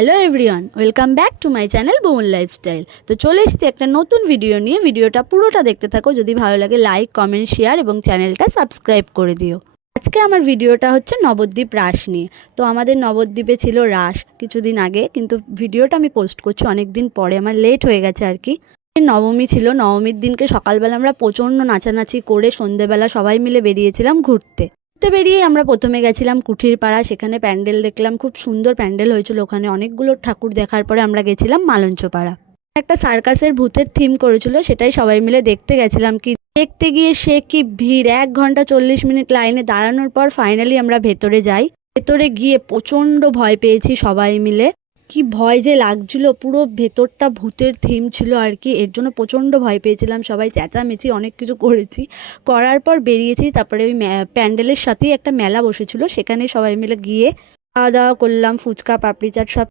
Hello everyone, welcome back to my channel Buman lifestyle. তো চলে এসেছি একটা নতুন ভিডিও নিয়ে। ভিডিওটা পুরোটা দেখতে থাকো, যদি ভালো লাগে লাইক, কমেন্ট, শেয়ার এবং চ্যানেলটা সাবস্ক্রাইব করে দিও। আজকে আমার ভিডিওটা হচ্ছে নবদ্বীপ রাস নিয়ে। তো আমাদের নবদ্বীপে ছিল রাস কিছুদিন আগে, কিন্তু ভিডিওটা আমি পোস্ট করছি অনেক দিন পরে, আমার লেট হয়ে গেছে আর কি। নবমী ছিল, নবমীর দিনকে সকালবেলা আমরা প্রচণ্ড নাচানাচি করে সন্ধেবেলা সবাই মিলে বেরিয়েছিলাম ঘুরতে। বেরিয়ে আমরা প্রথমে গেছিলাম কুঠির পাড়া, সেখানে প্যান্ডেল দেখলাম, খুব সুন্দর প্যান্ডেল হয়েছিল ওখানে। অনেকগুলো ঠাকুর দেখার পরে আমরা গেছিলাম মালঞ্চ পাড়া। একটা সার্কাসের ভূতের থিম করেছিল, সেটাই সবাই মিলে দেখতে গেছিলাম। কি দেখতে গিয়ে সে কি ভিড়! 1 ঘন্টা 40 মিনিট লাইনে দাঁড়ানোর পর ফাইনালি আমরা ভেতরে যাই। ভেতরে গিয়ে প্রচণ্ড ভয় পেয়েছি সবাই মিলে। কি ভয় যে লাগছিল, পুরো ভেতরটা ভূতের থিম ছিল আর কি, এর জন্য প্রচণ্ড ভয় পেয়েছিলাম। সবাই চেঁচামেচি অনেক কিছু করেছি, করার পর বেরিয়েছি। তারপরে ওই প্যান্ডেলের সাথেই একটা মেলা বসেছিল, সেখানে সবাই মিলে গিয়ে খাওয়া দাওয়া করলাম, ফুচকা, পাপড়ি চাট সব